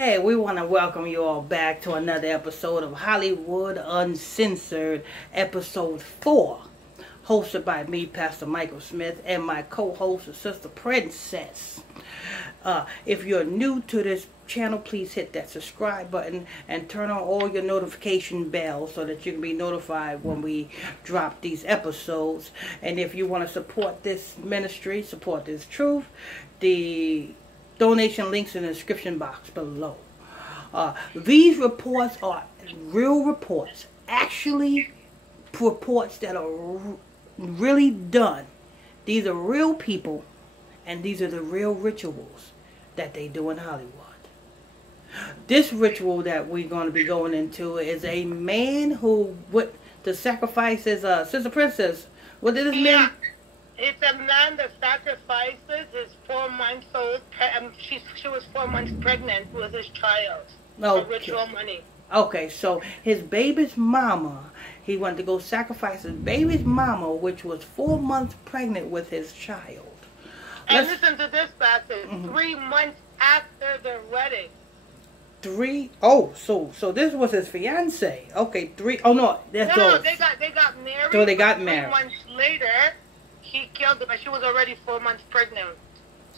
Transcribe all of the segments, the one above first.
Hey, we want to welcome you all back to another episode of Hollywood Uncensored, episode 4, hosted by me, Pastor Michael Smith, and my co-host, Sister Princess. If you're new to this channel, please hit that subscribe button and turn on all your notification bells so that you can be notified when we drop these episodes. And if you want to support this ministry, support this truth, the donation links in the description box below. These reports are real reports, actually reports that are really done. These are real people, and these are the real rituals that they do in Hollywood. This ritual that we're going to be going into is a man who went to sacrifice his Sister Princess. What did this mean? It's a man that sacrifices his 4 months old. She was 4 months pregnant with his child. For ritual money. Okay, so his baby's mama, he wanted to go sacrifice his baby's mama, which was 4 months pregnant with his child. And listen to this passage. 3 months after their wedding. So this was his fiance. Okay, they got married. So they got married. 3 months later, he killed her, but she was already 4 months pregnant.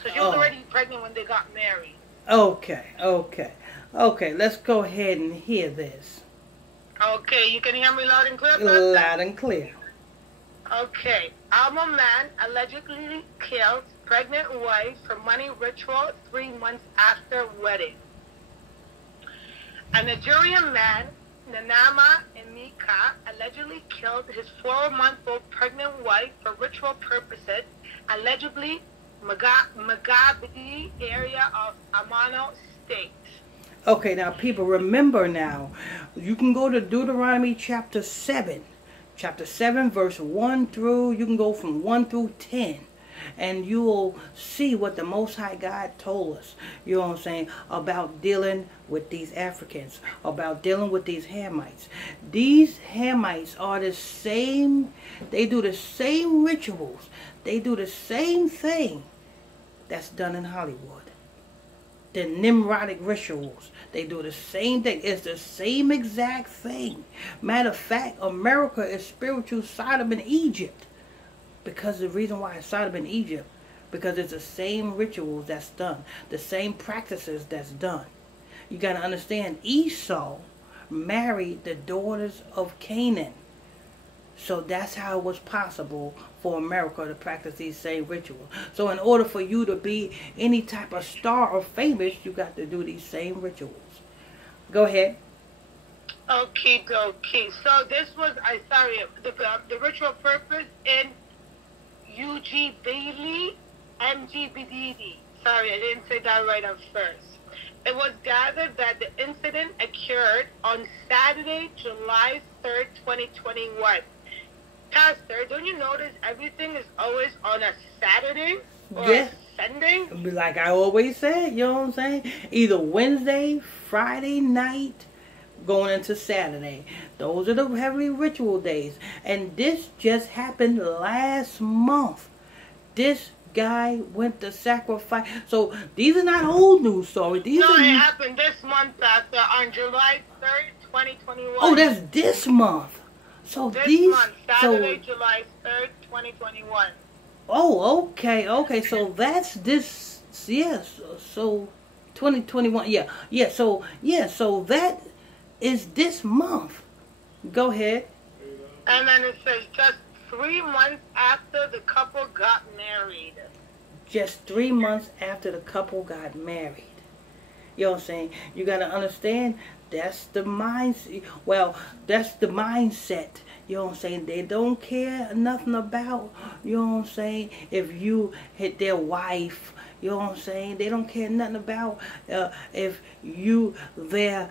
So she was already pregnant when they got married. Okay, let's go ahead and hear this. Okay, you can hear me loud and clear? Loud and clear. Okay. I'm a man allegedly killed pregnant wife for money ritual 3 months after wedding. A Nigerian man, Nanama Emeka, allegedly killed his 4-month-old pregnant wife for ritual purposes, allegedly Magabidi area of Amano State. Okay, now people, remember now, you can go to Deuteronomy chapter 7. Chapter 7, verse 1 through, you can go from 1 through 10. And you will see what the Most High God told us, you know what I'm saying, about dealing with these Africans, about dealing with these Hamites. These Hamites are the same, they do the same rituals, they do the same thing that's done in Hollywood. The Nimrodic rituals, they do the same thing. It's the same exact thing. Matter of fact, America is spiritual Sodom and Egypt. Because the reason why it's Sodom and Egypt, because it's the same rituals that's done, the same practices that's done. You got to understand, Esau married the daughters of Canaan. So that's how it was possible for America to practice these same rituals. So in order for you to be any type of star or famous, you got to do these same rituals. Go ahead. Okay. So this was, the ritual purpose in UG Bailey, MGBDD. Sorry, I didn't say that right at first. It was gathered that the incident occurred on Saturday, July 3rd, 2021. Pastor, don't you notice everything is always on a Saturday or a Sunday? Like I always said, you know what I'm saying? Either Wednesday, Friday night, going into Saturday. Those are the heavy ritual days. And this just happened last month. This guy went to sacrifice. So these are not old news stories. It happened this month, Pastor, on July 3rd, 2021. Oh, that's this month. So this month, Saturday, July 3rd, 2021. Oh, okay. So that's this, yes. So 2021, so that is this month. Go ahead. And then it says just 3 months after the couple got married. Just 3 months after the couple got married. You know what I'm saying? You got to understand, that's the mindset. Well, that's the mindset. You know what I'm saying? They don't care nothing about, you know what I'm saying, if you hit their wife. You know what I'm saying? They don't care nothing about if you their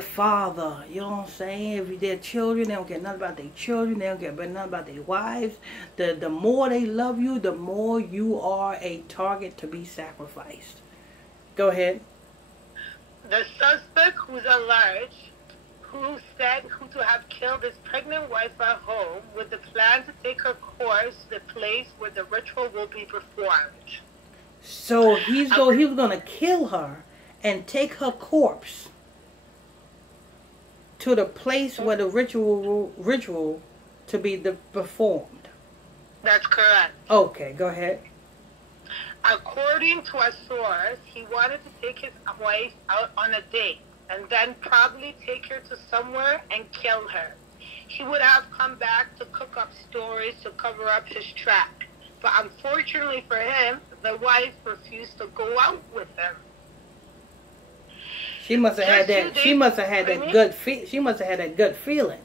father. You know what I'm saying? If their children, they don't care nothing about their children. They don't care nothing about their wives. The more they love you, the more you are a target to be sacrificed. Go ahead. The suspect, who's alleged, who said to have killed his pregnant wife at home with the plan to take her course to the place where the ritual will be performed. So he was going to kill her and take her corpse to the place where the ritual to be performed. That's correct. Okay, go ahead. According to a source, he wanted to take his wife out on a date and then probably take her to somewhere and kill her. He would have come back to cook up stories to cover up his track. But unfortunately for him, the wife refused to go out with him. She must have had that. She must have had that gut. She must have had that gut feeling.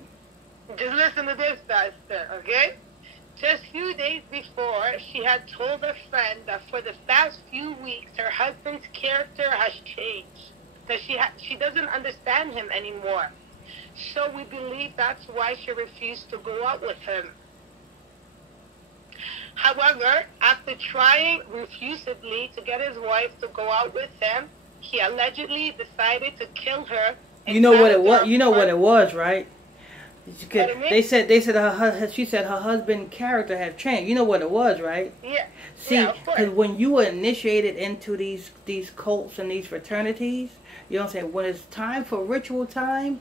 Just listen to this, Pastor. Okay. Just a few days before, she had told a friend that for the past few weeks, her husband's character has changed. That she doesn't understand him anymore. So we believe that's why she refused to go out with him. However, after trying refusedly to get his wife to go out with him, he allegedly decided to kill her. You know what it was? You know what it was, right? They said she said her husband's character have changed. You know what it was, right? Yeah. See, because when you were initiated into these cults and these fraternities, you know what I'm saying, when it's time for ritual time,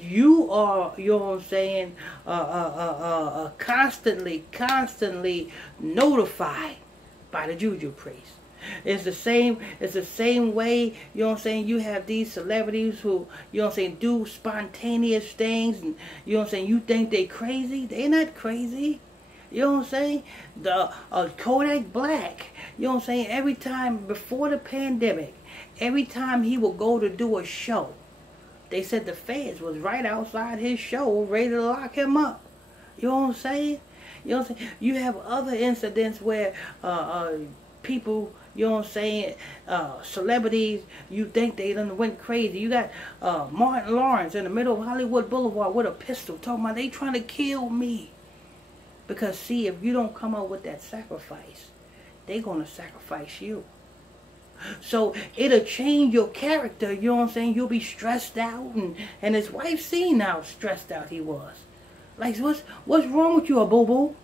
you are, you know what I'm saying, constantly notified by the juju priest. It's the same way, you know what I'm saying, you have these celebrities who, you know what I'm saying, do spontaneous things, and you know what I'm saying, you think they crazy. They're not crazy. You know what I'm saying? The Kodak Black, you know what I'm saying, every time before the pandemic, every time he would go to do a show, they said the feds was right outside his show ready to lock him up. You know what I'm saying? You know what I'm saying? You have other incidents where people, you know what I'm saying, celebrities, you think they done went crazy. You got Martin Lawrence in the middle of Hollywood Boulevard with a pistol talking about they trying to kill me. Because see, if you don't come up with that sacrifice, they going to sacrifice you. So it'll change your character, you know what I'm saying? You'll be stressed out, and his wife seen how stressed out he was. Like, what's wrong with you, a boo-boo?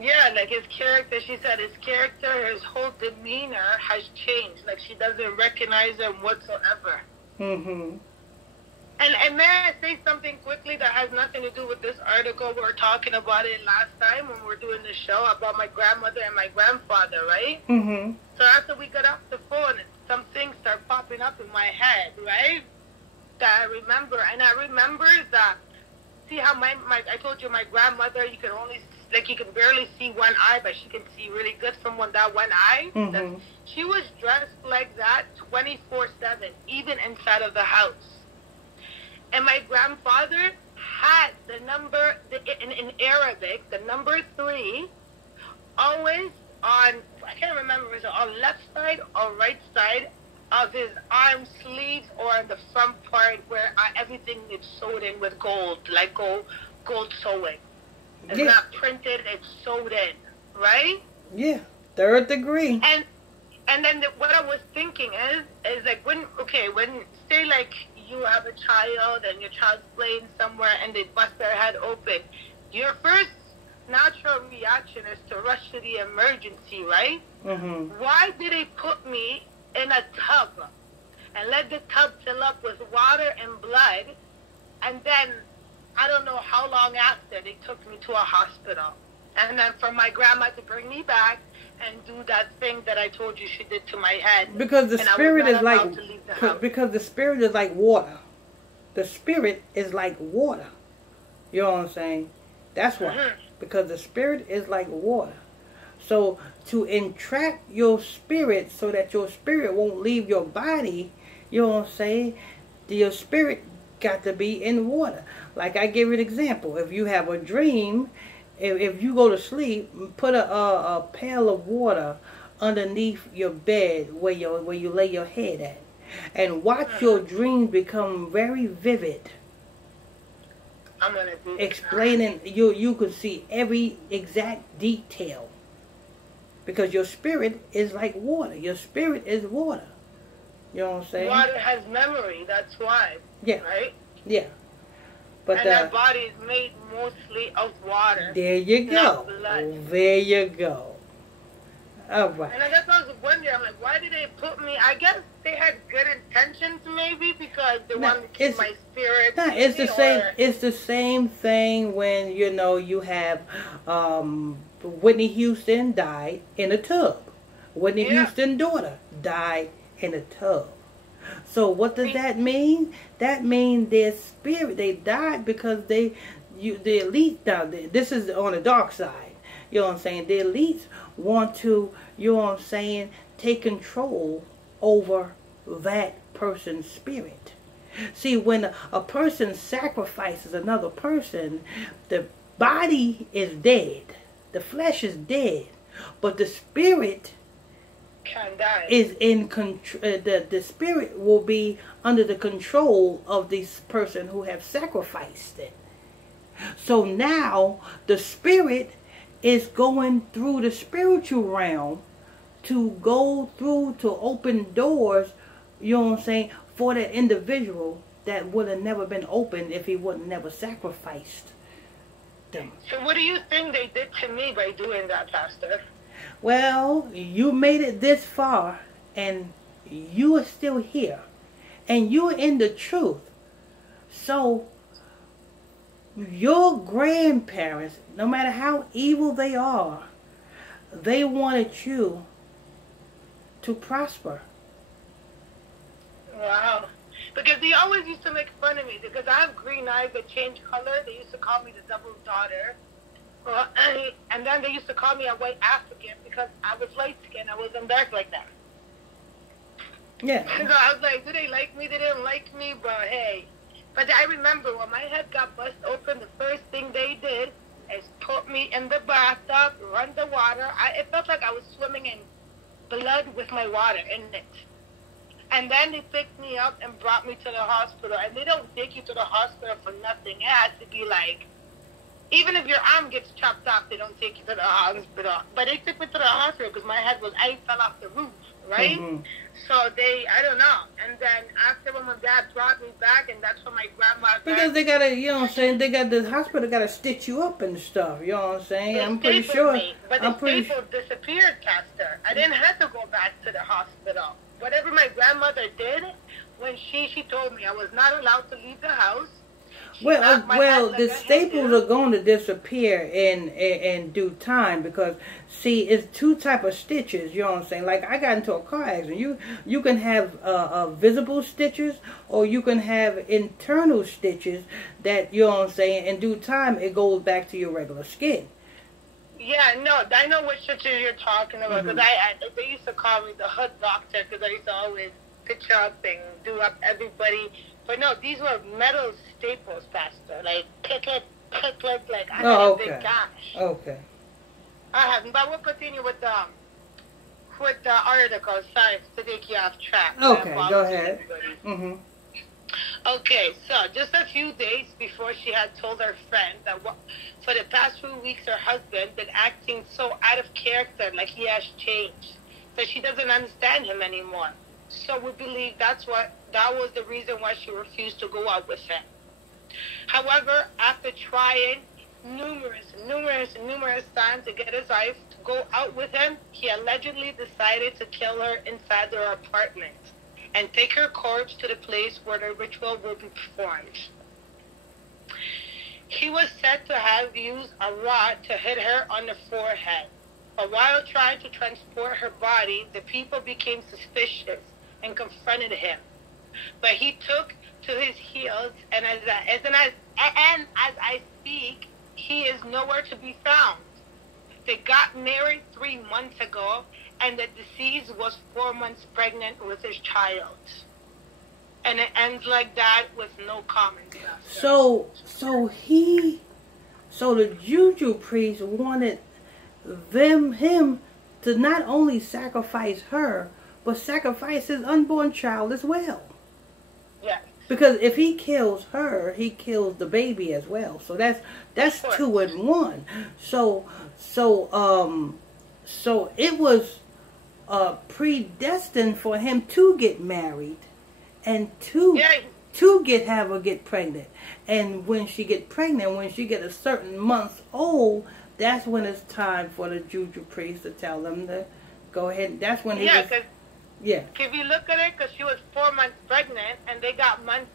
Yeah, like his character, she said his character, his whole demeanor has changed. Like she doesn't recognize him whatsoever. Mm-hmm. And may I say something quickly that has nothing to do with this article? We were talking about it last time when we were doing the show about my grandmother and my grandfather, right? Mm-hmm. So after we got off the phone, some things start popping up in my head, right? That I remember. And I remember that, see how I told you my grandmother, you can only, like you can barely see one eye, but she can see really good from that one eye. Mm-hmm. She was dressed like that 24/7, even inside of the house. And my grandfather had the number, in Arabic, the number 3, always on, I can't remember, is it on left side or right side of his arm sleeves or on the front part where everything is sewed in with gold, like gold sewing. It's not printed, it's sewed in, right? Yeah, 3rd degree. And then what I was thinking is like when say like you have a child and your child's playing somewhere and they bust their head open, your first natural reaction is to rush to the emergency, right? Mm-hmm. Why did they put me in a tub and let the tub fill up with water and blood, and then I don't know how long after they took me to a hospital, and then for my grandma to bring me back and do that thing that I told you she did to my head. Because the spirit is like, because the spirit is like water. The spirit is like water. You know what I'm saying? That's why. Mm-hmm. Because the spirit is like water. So to entrap your spirit so that your spirit won't leave your body, you know what I'm saying? Your spirit got to be in water. Like I give you an example. If you have a dream, if you go to sleep, put a pail of water underneath your bed where you lay your head at, and watch your dreams become very vivid. I'm gonna do explaining you could see every exact detail, because your spirit is like water. Your spirit is water. You know what I'm saying? Water has memory. That's why. Yeah. Right. Yeah. But and our body is made mostly of water. There you go. There you go. All right. And I guess I was wondering, I'm like, why did they put me? I guess they had good intentions, maybe, because they wanted to keep my spirit. No, it's the same. It's the same thing when you have Whitney Houston died in a tub. Whitney Houston's daughter died in a tub. So what does that mean? That means their spirit. They died because the elite down there. This is on the dark side. You know what I'm saying? The elites want to, you know what I'm saying, take control over that person's spirit. See, when a person sacrifices another person, the body is dead. The flesh is dead. But the spirit is in control. The spirit will be under the control of this person who have sacrificed it. So now the spirit is going through the spiritual realm to go through to open doors, you know what I'm saying, for that individual that would have never been opened if he would have never sacrificed them. So what do you think they did to me by doing that, Pastor? Well, you made it this far and you are still here and you're in the truth. So your grandparents, no matter how evil they are, they wanted you to prosper. Wow. Because they always used to make fun of me because I have green eyes that change color. They used to call me the devil's daughter. And then they used to call me a white African because I was light skinned. I wasn't dark like that. Yeah. So I was like, do they like me? They didn't like me, but hey. But I remember when my head got bust open, the first thing they did is put me in the bathtub, run the water. It felt like I was swimming in blood with my water in it. And then they picked me up and brought me to the hospital. And they don't take you to the hospital for nothing. It has to be like, even if your arm gets chopped off, they don't take you to the hospital. But they took me to the hospital because I fell off the roof, right? Mm-hmm. So I don't know. And then after when my dad brought me back, and that's when my grandma... Because they gotta, you know what I'm saying, the hospital gotta stitch you up and stuff, you know what I'm saying? I'm pretty sure... But the staple disappeared, Pastor. I didn't have to go back to the hospital. Whatever my grandmother did, when she told me I was not allowed to leave the house. Well, the staples are going to disappear in due time because, see, it's two type of stitches, you know what I'm saying? Like, I got into a car accident. You can have visible stitches or you can have internal stitches that, you know what I'm saying, in due time it goes back to your regular skin. Yeah, no, I know what stitches you're talking about because they used to call me the hood doctor because I used to always pitch up and do up everybody. But no, these were metal staples, Pastor. Like, click, like, I had a big gosh. Okay. I haven't, but we'll continue with the article. Sorry to take you off track. Okay, go ahead. Mm-hmm. Okay, so just a few days before she had told her friend that for the past few weeks her husband been acting so out of character, like he has changed. So she doesn't understand him anymore. So we believe that was the reason why she refused to go out with him. However, after trying numerous times to get his wife to go out with him, he allegedly decided to kill her inside their apartment and take her corpse to the place where the ritual will be performed. He was said to have used a rod to hit her on the forehead. But while trying to transport her body, the people became suspicious and confronted him. But he took to his heels, and as I speak, he is nowhere to be found. They got married 3 months ago, and the deceased was 4 months pregnant with his child. And it ends like that with no comment. So the juju priest wanted him to not only sacrifice her, but sacrifice his unborn child as well. Yes. Because if he kills her, he kills the baby as well. So that's 2 in 1. So it was predestined for him to get married and to have her get pregnant. And when she get pregnant, when she get a certain month old, that's when it's time for the juju priest to tell them Go ahead. That's when he Yeah, was. because Yeah. if you look at it, because she was 4 months pregnant, and they got married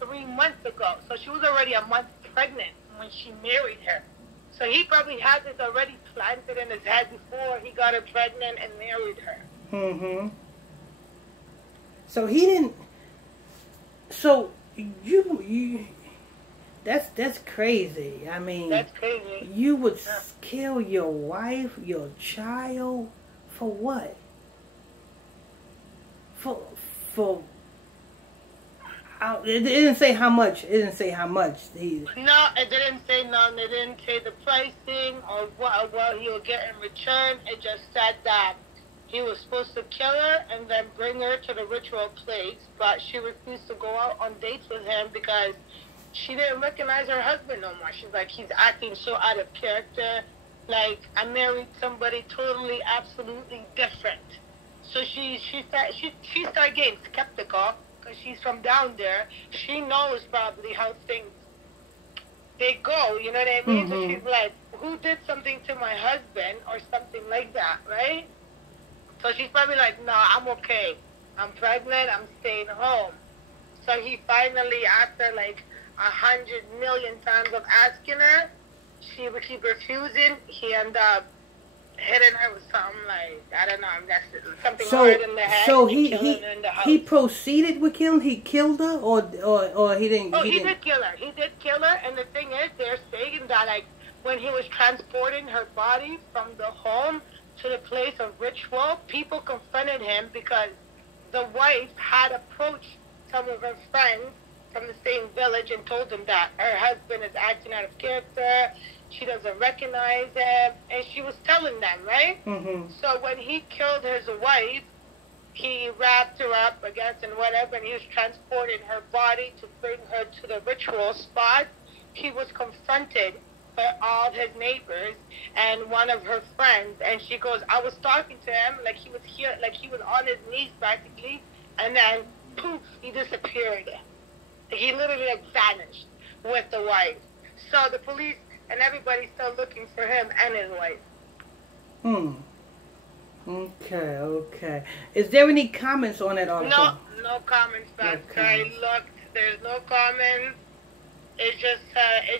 3 months ago. So she was already a month pregnant when she married her. So he probably had this already planted in his head before he got her pregnant and married her. Mm-hmm. So he didn't. So you. That's crazy. I mean, that's crazy. You would kill your wife, your child, for what? For it didn't say how much. It didn't say how much. No, it didn't say none. It didn't say the pricing or what he would get in return. It just said that he was supposed to kill her and then bring her to the ritual place, but she refused to go out on dates with him because she didn't recognize her husband no more. She's like, he's acting so out of character. Like, I married somebody totally, absolutely different. So she started getting skeptical because she's from down there. She knows probably how things they go, you know what I mean? So she's like, who did something to my husband or something like that, right? So she's probably like, no, I'm okay. I'm pregnant. I'm staying home. So he finally, after like 100 million times of asking her, she would keep refusing. He ended up hitting her with something like, I don't know, something hard in the head. So he proceeded with killing. He killed her, or he didn't. Oh, he did kill her. He did kill her, and the thing is, they're saying that like when he was transporting her body from the home to the place of ritual, people confronted him because the wife had approached some of her friends from the same village and told them that her husband is acting out of character, she doesn't recognize him, and she was telling them, right? So when he killed his wife, he wrapped her up, I guess, and whatever, and he was transporting her body to bring her to the ritual spot. He was confronted by all his neighbors and one of her friends, and she goes, I was talking to him like he was here, like he was on his knees practically, and then poof, he disappeared. He literally like vanished with the wife. So the police and everybody's still looking for him and his wife. Okay. Is there any comments on that article? No comments, Pastor. I looked. There's no comments. It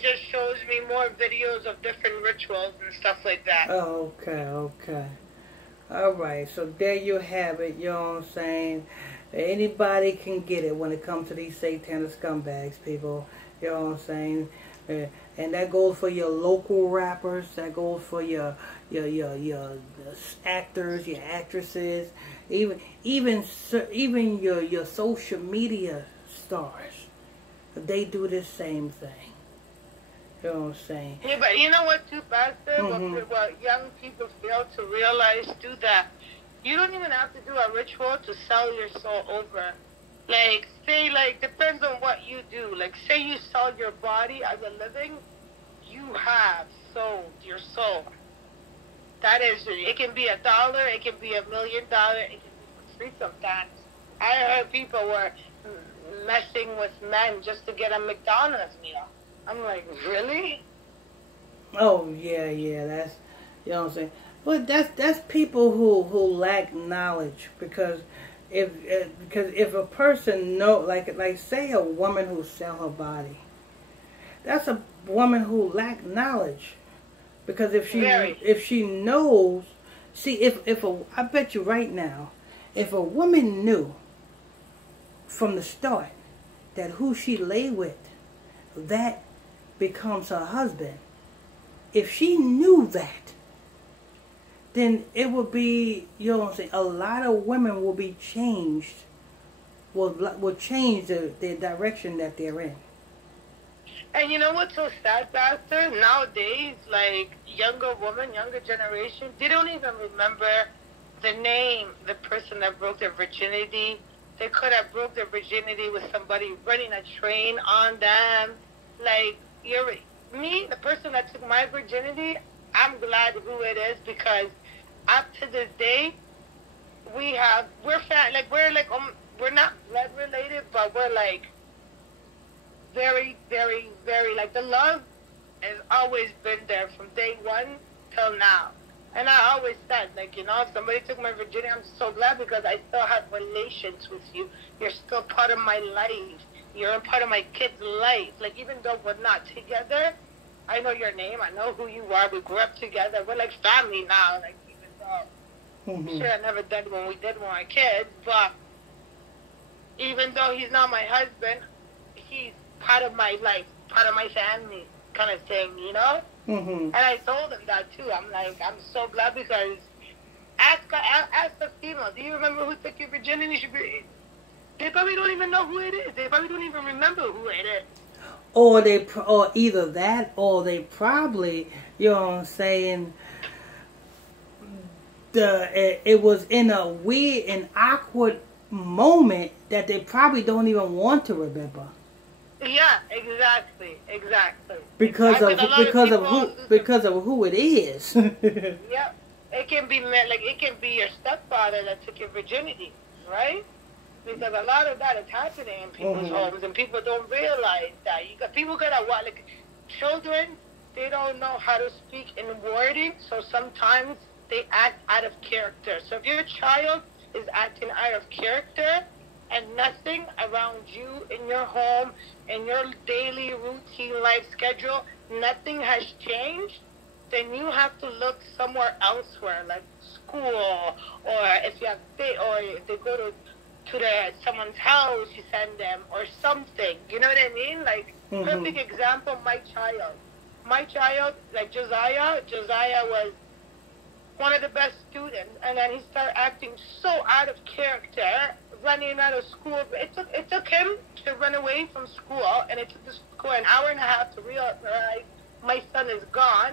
just shows me more videos of different rituals and stuff like that. Oh, okay. All right. So there you have it. You know what I'm saying? Anybody can get it when it comes to these satanic scumbags, people. You know what I'm saying? And that goes for your local rappers. That goes for your actors, your actresses, even your social media stars. They do the same thing. You know what I'm saying? Yeah, but you know what, too, Pastor? What young people fail to realize, too, that you don't even have to do a ritual to sell your soul over. Like, say, like, depends on what you do. Like, say you sell your body as a living, you have sold your soul. That is, it can be $1, it can be $1 million, it can be for free sometimes. I heard people were messing with men just to get a McDonald's meal. I'm like, really? Oh, yeah, that's, you know what I'm saying? But that's people who lack knowledge, because if a person like say a woman who sell her body, that's a woman who lack knowledge, because if she knows, see, I bet you right now, if a woman knew from the start that who she lay with, that becomes her husband, if she knew that, then it would be, you know what I'm saying, a lot of women will be changed, will change the direction that they're in. And you know what's so sad, Pastor? Nowadays, like, younger women, younger generation, they don't even remember the name, the person that broke their virginity. They could have broke their virginity with somebody running a train on them. Like, me, the person that took my virginity, I'm glad who it is, because up to this day, we're not blood related, but we're like very, very, very, like, the love has always been there from day one till now. And I always said, like, you know, if somebody took my virginity, I'm so glad because I still have relations with you. You're still part of my life. You're a part of my kid's life. Like, even though we're not together, I know your name. I know who you are. We grew up together. We're like family now. Like, even though I'm sure I never did when we did when we were kids, but even though he's not my husband, he's part of my life, part of my family, kind of thing, you know? And I told him that too. I'm like, I'm so glad because ask the female, do you remember who took your virginity? They probably don't even know who it is. They probably don't even remember who it is. Or either that, or they probably, you know what I'm saying, it was in a weird and awkward moment that they probably don't even want to remember. Yeah, exactly. Because of who it is. Yeah, it can be your stepfather that took your virginity, right? Because a lot of that is happening in people's homes, and people don't realize that. People gotta like children. They don't know how to speak in wording, so sometimes they act out of character. So if your child is acting out of character, and nothing around you in your home, in your daily routine life schedule, nothing has changed, then you have to look somewhere elsewhere, like school, or if you have or if they go to someone's house, you send them, or something. You know what I mean? Like, perfect example, my child, like Josiah was one of the best students, and then he started acting so out of character, running out of school. It took him to run away from school, and it took the school an hour and a half to realize my son is gone,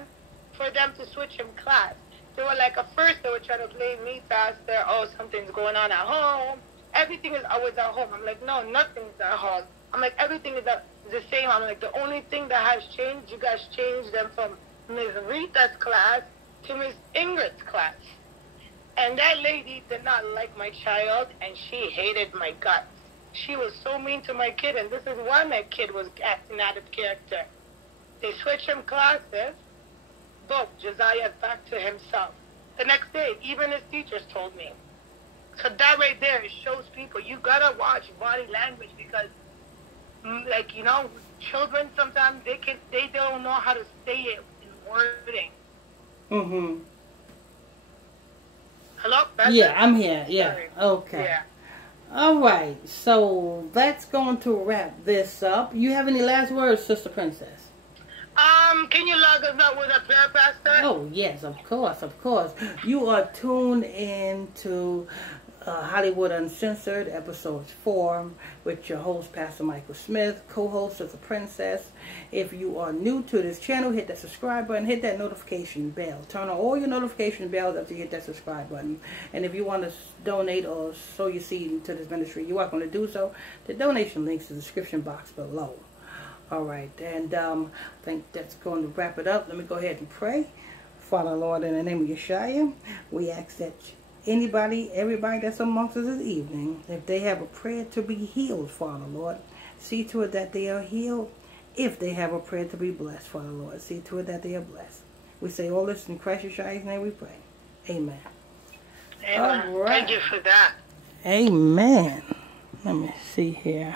for them to switch him class. They were like, at first they were trying to blame me faster. Oh, something's going on at home. Everything is always at home. I'm like, no, nothing's at home. I'm like, everything is the same. I'm like, the only thing that has changed, you guys changed them from Ms. Rita's class to Miss Ingrid's class. And that lady did not like my child, and she hated my guts. She was so mean to my kid, and this is why my kid was acting out of character. They switched him classes. Boom, Josiah back to himself. The next day, even his teachers told me. So that right there, it shows people, you gotta watch body language because, like, you know, children sometimes, they don't know how to say it in wording. Hello? I'm here. Yeah. Sorry. Okay. Yeah. All right. So that's going to wrap this up. You have any last words, Sister Princess? Can you log us up with a prayer, Pastor? Oh, yes, of course, of course. You are tuned in to Hollywood Uncensored, episode 4, with your host, Pastor Michael Smith, co-host of The Princess. If you are new to this channel, hit that subscribe button, hit that notification bell. Turn on all your notification bells after you hit that subscribe button. And if you want to donate or sow your seed into this ministry, you're welcome to do so. The donation links in the description box below. All right, and I think that's going to wrap it up. Let me go ahead and pray. Father, Lord, in the name of Yeshua, we ask that everybody that's amongst us this evening, if they have a prayer to be healed, Father, Lord, see to it that they are healed. If they have a prayer to be blessed, Father, Lord, see to it that they are blessed. We say all this in Christ Yeshua's name we pray. Amen. Amen. All right. Thank you for that. Amen. Let me see here.